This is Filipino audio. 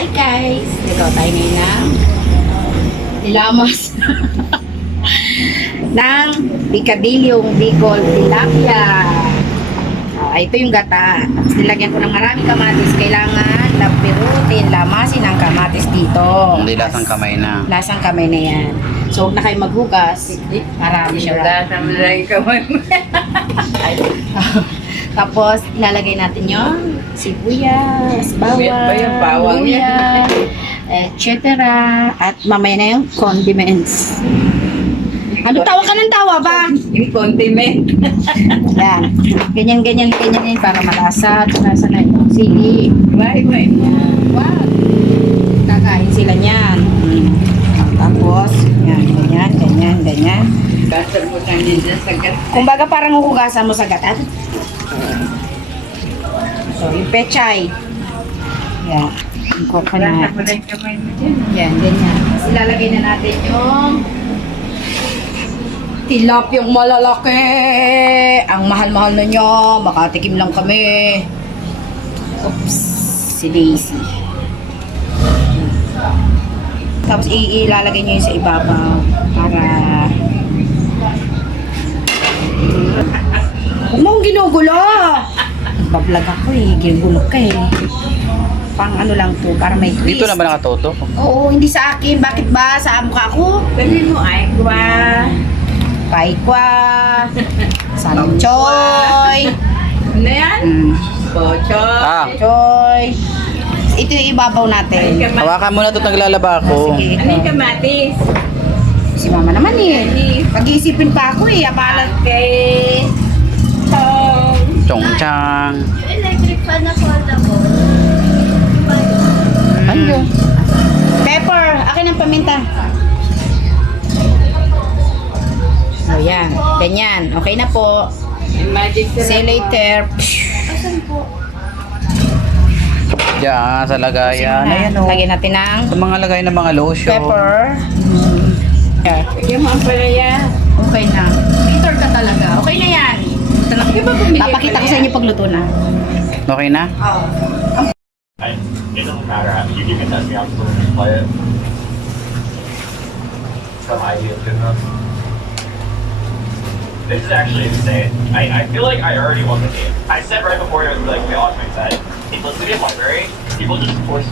Hi guys! Ito tayo ngayon ng nilamas ng Picadilyong Bicol Tilapia. Ito yung gata. Tapos nilagyan ko ng maraming kamatis. Kailangan lapirutin, lamasin ang kamatis dito. Hindi lasang kamay na. Lasang kamay na yan. So, huwag na kayo maghugas. Marami siya. Tapos, ilalagay natin yung sibuyas, bawang, luya, etc. At mamaya na yung condiments. Ano, tawa ka ng tawa ba? Yung condiment. Yan. Ganyan yun para malasa. Malasa na yung sili. Bye. Wow. Kakain sila niyan. Tapos, yan, ganyan. Gasar mo na nila sa gat. Kumbaga parang huhugasan mo sa gatan. So, yung pechay. Yan. Yung coconut. Gasar mo na yung kamay mo dyan. Yan, ganyan. Tapos ilalagay na natin yung tilapiyang malalaki. Ang mahal-mahal na niya. Makatikim lang kami. Oops. Si Daisy. Tapos ilalagay niyo yun sa ibabaw para huwag mong ginugulo. Bablog ako eh. Ginugulo ka eh. Pang ano lang to, para may twist. Dito na ba nakatoto? Oo, hindi sa akin. Bakit ba? Sa mukha ko? Sabi mo, ay, kwa. Paikwa. Sanchoy. Ano yan? Bocho. Choy. Ito yung ibabaw natin. Hawakan mo na ito, naglalaba ako. Sige. Ano yung kamatis? Si mama naman eh. Pag-iisipin pa ako eh. Abala. Okay. Chong chang. Electric fan na foldable. Ano? Pepper. Akin ang paminta. O yan. Ganyan. Okay na po. Magic See you later. Asan po? Diyan, sa lagayan. Ayan o. Lagyan natin ng Sa mga lagay ng mga lotion. pepper. Yeah. Yung mga palaya. Okay na. Peter ka talaga. Okay na yan. Di ba bumili Papakita ko sa inyo pagluto na. Okay na? Oo. It doesn't matter. You can test me. I'm still gonna play it. Some idea is good enough. This is actually insane. I feel like I already won the game. I said right before it was like we all said, if let's do this library, people just force